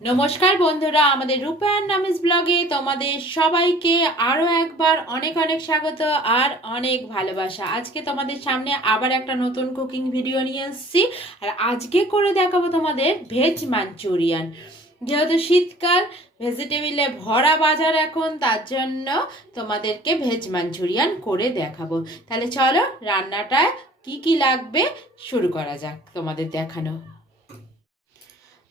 নমস্কার বন্ধুরা, আমাদের রূপায়ণ নামিজ ব্লগে তোমাদের সবাইকে আরও একবার অনেক অনেক স্বাগত আর অনেক ভালোবাসা। আজকে তোমাদের সামনে আবার একটা নতুন কুকিং ভিডিও নিয়ে এসেছি। আর আজকে করে দেখাবো তোমাদের ভেজ মাঞ্চুরিয়ান। যেহেতু শীতকাল, ভেজিটেবিলে ভরা বাজার এখন, তার জন্য তোমাদেরকে ভেজ মাঞ্চুরিয়ান করে দেখাবো। তাহলে চলো রান্নাটায় কি কি লাগবে শুরু করা যাক তোমাদের দেখানো।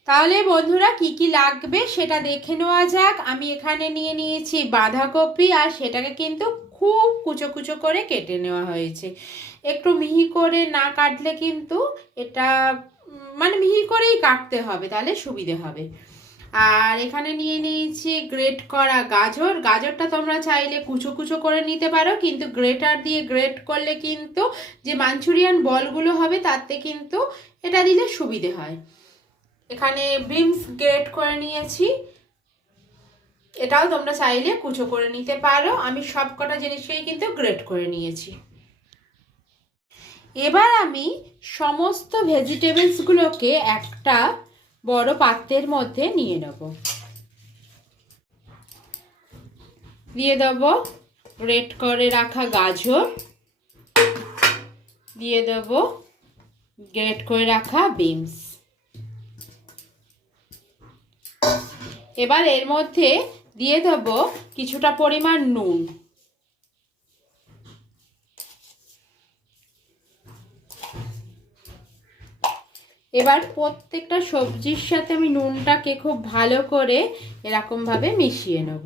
তাহলে বন্ধুরা কি কি লাগবে সেটা দেখে নেওয়া যাক। আমি এখানে নিয়ে নিয়েছি বাঁধাকপি, আর সেটাকে কিন্তু খুব কুচো কুচো করে কেটে নেওয়া হয়েছে। একটু মিহি করে না কাটলে কিন্তু এটা মিহি করেই কাটতে হবে, তাহলে সুবিধে হবে। আর এখানে নিয়ে নিয়েছি গ্রেট করা গাজর। গাজরটা তোমরা চাইলে কুচো কুচো করে নিতে পারো, কিন্তু গ্রেটার দিয়ে গ্রেট করলে কিন্তু যে মাঞ্চুরিয়ান বলগুলো হবে তাতে কিন্তু এটা দিলে সুবিধে হয়। এখানে বিনস গ্রেট করে নিয়েছি, এটাও তোমরা চাইলে কুচো করে নিতে পারো। আমি সব কটা জিনিসকেই কিন্তু গ্রেট করে নিয়েছি। এবার আমি সমস্ত ভেজিটেবলসগুলোকে একটা বড় পাত্রের মধ্যে নিয়ে নেব। দিয়ে দেব গ্রেট করে রাখা গাজর, দিয়ে দেব গ্রেট করে রাখা বিনস। এবার এর মধ্যে দিয়ে দেব কিছুটা পরিমাণ নুন। এবার প্রত্যেকটা সবজির সাথে আমি নুনটাকে খুব ভালো করে এরকমভাবে মিশিয়ে নেব।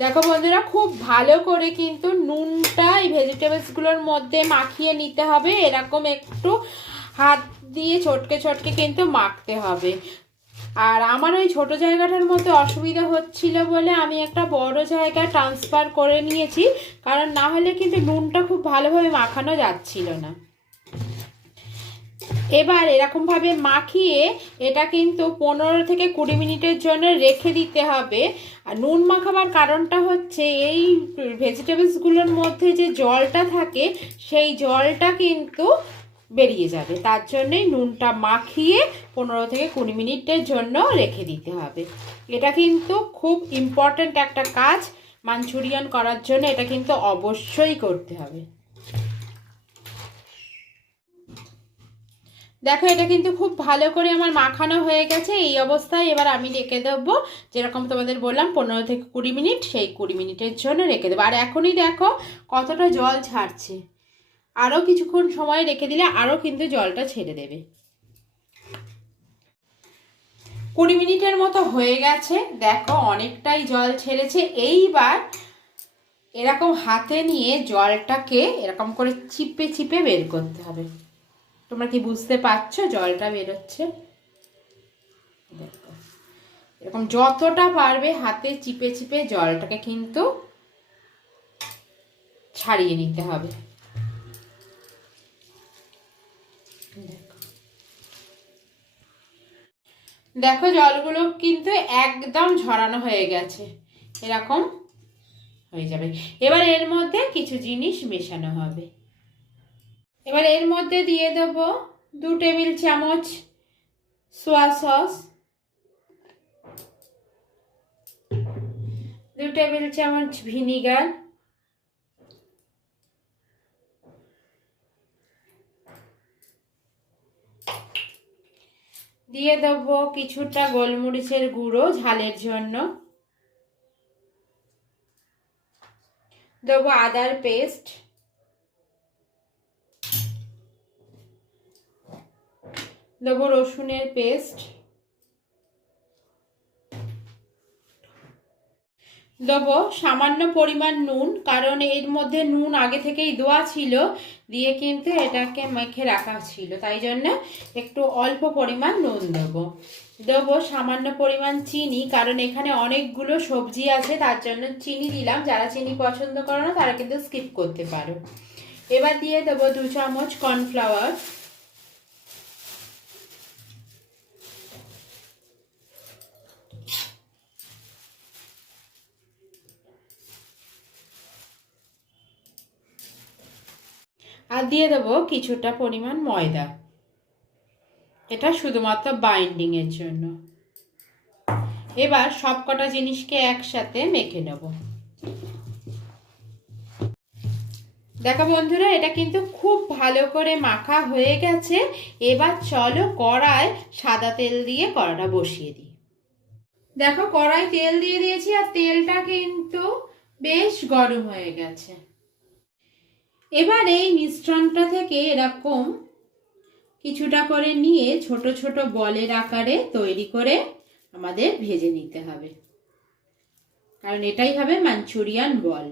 দেখো বন্ধুরা, খুব ভালো করে কিন্তু নুনটা এই ভেজিটেবলসগুলোর মধ্যে মাখিয়ে নিতে হবে। এরকম একটু হাত দিয়ে চটকে চটকে কিন্তু মাখতে হবে। আর আমার ওই ছোট জায়গাটার মধ্যে অসুবিধা হচ্ছিল বলে আমি একটা বড় জায়গায় ট্রান্সফার করে নিয়েছি, কারণ না হলে কিন্তু নুনটা খুব ভালোভাবে মাখানো যাচ্ছিল না। এবার এরকমভাবে মাখিয়ে এটা কিন্তু 15 থেকে 20 মিনিটের জন্য রেখে দিতে হবে। আর নুন মাখাবার কারণটা হচ্ছে এই ভেজিটেবলসগুলোর মধ্যে যে জলটা থাকে সেই জলটা কিন্তু বেরিয়ে যাবে, তার জন্যই নুনটা মাখিয়ে 15 থেকে 20 মিনিটের জন্য রেখে দিতে হবে। এটা কিন্তু খুব ইম্পর্ট্যান্ট একটা কাজ, মাঞ্চুরিয়ান করার জন্য এটা কিন্তু অবশ্যই করতে হবে। দেখো এটা কিন্তু খুব ভালো করে আমার মাখানো হয়ে গেছে। এই অবস্থায় এবার আমি রেখে দেবো, যেরকম তোমাদের বললাম 15 থেকে 20 মিনিট, সেই 20 মিনিটের জন্য রেখে দেবো। আর এখনই দেখো কতটা জল ছাড়ছে, আরও কিছুক্ষণ সময় রেখে দিলে আরও কিন্তু জলটা ছেড়ে দেবে। 20 মিনিটের মতো হয়ে গেছে, দেখো অনেকটাই জল ছেড়েছে। এইবার এরকম হাতে নিয়ে জলটাকে এরকম করে চিপে চিপে বের করতে হবে। তোমরা কি বুঝতে পারছো জলটা বেরোচ্ছে? দেখো এরকম যতটা পারবে হাতে চিপে চিপে জলটাকে কিন্তু ছাড়িয়ে নিতে হবে। দেখো জলগুলো কিন্তু একদম ঝরানো হয়ে গেছে, এরকম হয়ে যাবে। এবার এর মধ্যে কিছু জিনিস মেশানো হবে। এবার এর মধ্যে দিয়ে দেব 2 টেবিল চামচ সোয়া সস, 2 টেবিল চামচ ভিনিগার, দিয়ে দেব কিছুটা গোলমরিচের গুঁড়ো ঝালের জন্য, দেবো আদার পেস্ট, দেবো রসুনের পেস্ট, দেবো সামান্য পরিমাণ নুন, কারণ এর মধ্যে নুন আগে থেকেই দেওয়া ছিল, দিয়ে কিন্তু এটাকে মেখে রাখা ছিল, তাই জন্য একটু অল্প পরিমাণ নুন দেবো। দেবো সামান্য পরিমাণ চিনি, কারণ এখানে অনেকগুলো সবজি আছে তার জন্য চিনি দিলাম। যারা চিনি পছন্দ করে না তারা কিন্তু স্কিপ করতে পারো। এবার দিয়ে দেবো 2 চামচ কর্নফ্লাওয়ার, আর দিয়ে দেবো কিছুটা পরিমাণ ময়দা, এটা শুধুমাত্র বাইন্ডিং এর জন্য। এবার সব কটা জিনিসকে একসাথে মেখে নেব। দেখো বন্ধুরা, এটা কিন্তু খুব ভালো করে মাখা হয়ে গেছে। এবার চলো কড়ায় সাদা তেল দিয়ে কড়াটা বসিয়ে দিই। দেখো কড়াই তেল দিয়ে দিয়েছি আর তেলটা কিন্তু বেশ গরম হয়ে গেছে। এবার এই মিশ্রণটা থেকে এরকম কিছুটা করে নিয়ে ছোট ছোট বলের আকারে তৈরি করে আমাদের ভেজে নিতে হবে, কারণ এটাই হবে মাঞ্চুরিয়ান বল।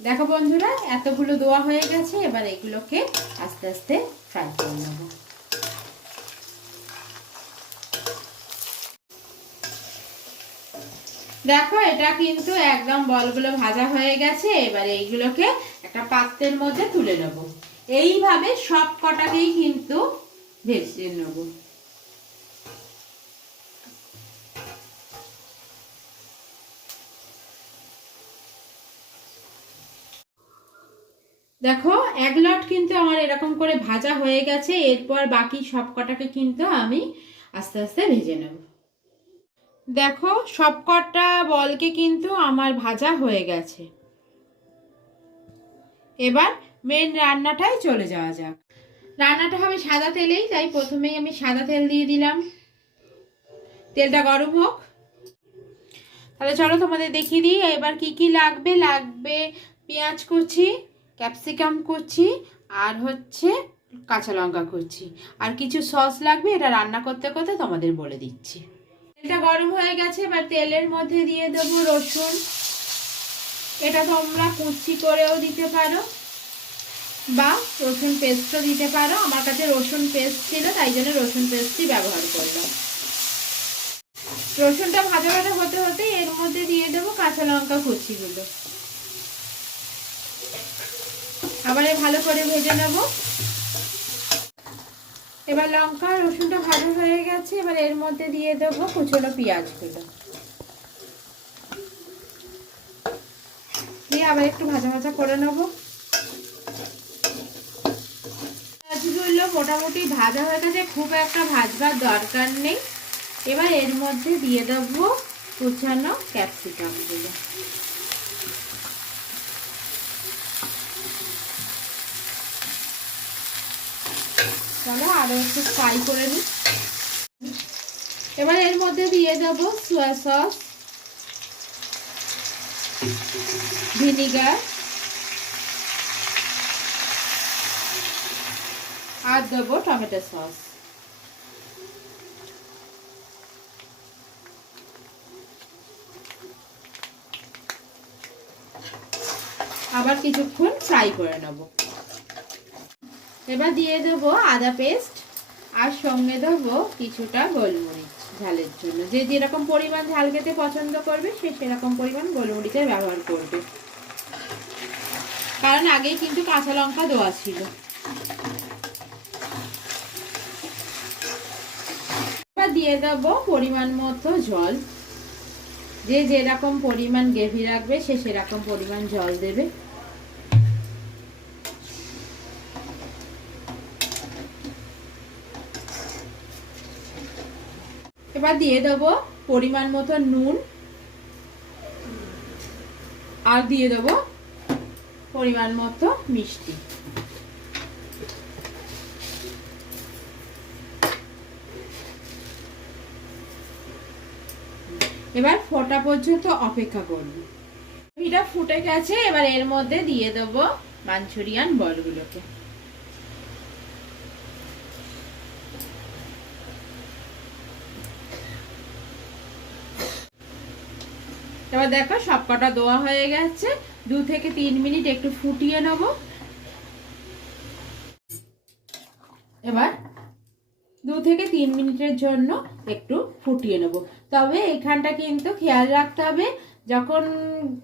দেখো বন্ধুরা, এতগুলো দেওয়া হয়ে গেছে। এবার এগুলোকে আস্তে আস্তে ফ্রাই করে নেব। দেখো এটা কিন্তু একদম বলগুলো ভাজা হয়ে গেছে। এবার এইগুলোকে একটা পাত্রের মধ্যে তুলে নেব। এইভাবে সব কটাকেই কিন্তু ভেজে নেব। দেখো এক লট কিন্তু আমার এরকম করে ভাজা হয়ে গেছে। এরপর বাকি সব কটাকে কিন্তু আমি আস্তে আস্তে ভেজে নেব। দেখো সব কটা বলকে কিন্তু আমার ভাজা হয়ে গেছে। এবার মেন রান্নাটাই চলে যাওয়া যাক। রান্নাটা হবে সাদা তেলেই, তাই প্রথমেই আমি সাদা তেল দিয়ে দিলাম। তেলটা গরম হোক। তাহলে চলো তোমাদের দেখিয়ে দিই এবার কি কি লাগবে। লাগবে পেঁয়াজ কুচি, ক্যাপসিকাম কুচি, আর হচ্ছে কাঁচা লঙ্কা কুচি, আর কিছু সস লাগবে। এটা রান্না করতে করতে তোমাদের বলে দিচ্ছি। তেলটা গরম হয়ে গেছে। এবার তেলের মধ্যে দিয়ে দেবো রসুন। এটা তোমরা কুচি করেও দিতে পারো বা রসুন পেস্টও দিতে পারো। আমার কাছে রসুন পেস্ট ছিল, তাই জন্য রসুন পেস্টই ব্যবহার করলাম। রসুনটা ভাজা ভাজা হতে হতে এর মধ্যে দিয়ে দেবো কাঁচা লঙ্কা কুচিগুলো। আবার ভালো করে ভেজে নেব। এবার লঙ্কা রসুনটা ভাজা হয়ে গেছে। এবার এর মধ্যে দিয়ে দেবো কুচনো পেঁয়াজগুলো, দিয়ে আবার একটু ভাজা ভাজা করে নেব। পেঁয়াজগুলো মোটামুটি ভাজা হয়ে গেছে, খুব একটা ভাজবার দরকার নেই। এবার এর মধ্যে দিয়ে দেবো কুচানো ক্যাপসিকামগুলো। চলো আরো একটু ফ্রাই করে নিই। এবার এর মধ্যে দিয়ে দেবো সয়া সস, ভিনিগার, আর দেবো টমেটো সস। আবার কিছুক্ষণ ফ্রাই করে নেব। এবার দিয়ে দেবো আদা পেস্ট, আর সঙ্গে দেবো কিছুটা গোলমরিচ ঝালের জন্য। যে যেরকম পরিমাণ ঝাল খেতে পছন্দ করবে সে সেরকম পরিমাণ গোলমরিচের ব্যবহার করবে, কারণ আগেই কিন্তু কাঁচা লঙ্কা দেওয়া ছিল। এবার দিয়ে দেবো পরিমাণ মতো জল। যে যেরকম পরিমাণ গ্রেভি রাখবে সে সেরকম পরিমাণ জল দেবে। এবার দিয়ে দেবো পরিমাণ মতো নুন, আর দিয়ে দেবো পরিমাণ মতো মিষ্টি। এবার ফোটা পর্যন্ত অপেক্ষা করব। এটা ফুটে গেছে। এবার এর মধ্যে দিয়ে দেবো মাঞ্চুরিয়ান বলগুলোকে। এবার দেখো সবকটা দেওয়া হয়ে গেছে। 2 থেকে 3 মিনিট একটু ফুটিয়ে নেব। এবার 2 থেকে 3 মিনিটের জন্য একটু ফুটিয়ে নেব। তবে এখানটা কিন্তু খেয়াল রাখতে হবে, যখন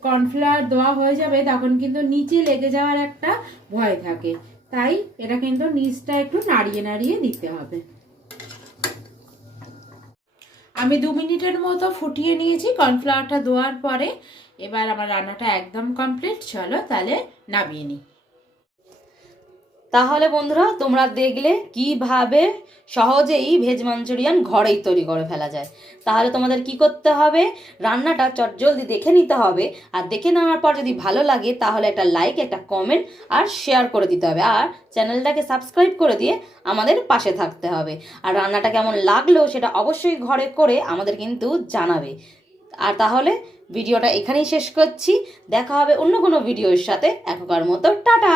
কর্নফ্লাওয়ার দেওয়া হয়ে যাবে তখন কিন্তু নিচে লেগে যাওয়ার একটা ভয় থাকে, তাই এটা কিন্তু নিচটা একটু নাড়িয়ে নাড়িয়ে দিতে হবে। আমি 2 মিনিটের মতো ফুটিয়ে নিয়েছি কর্নফ্লাওয়ারটা দেওয়ার পরে। এবার আমার রান্নাটা একদম কমপ্লিট, চলো তাহলে নামিয়ে নিই। তাহলে বন্ধুরা তোমরা দেখলে কিভাবে সহজেই ভেজ মাঞ্চুরিয়ান ঘরেই তৈরি করে ফেলা যায়। তাহলে তোমাদের কি করতে হবে, রান্নাটা চটজলদি দেখে নিতে হবে, আর দেখে নেওয়ার পর যদি ভালো লাগে তাহলে একটা লাইক, একটা কমেন্ট আর শেয়ার করে দিতে হবে, আর চ্যানেলটাকে সাবস্ক্রাইব করে দিয়ে আমাদের পাশে থাকতে হবে। আর রান্নাটা কেমন লাগলো সেটা অবশ্যই ঘরে করে আমাদের কিন্তু জানাবে। আর তাহলে ভিডিওটা এখানেই শেষ করছি, দেখা হবে অন্য কোনো ভিডিওর সাথে। এখনকার মতো টাটা।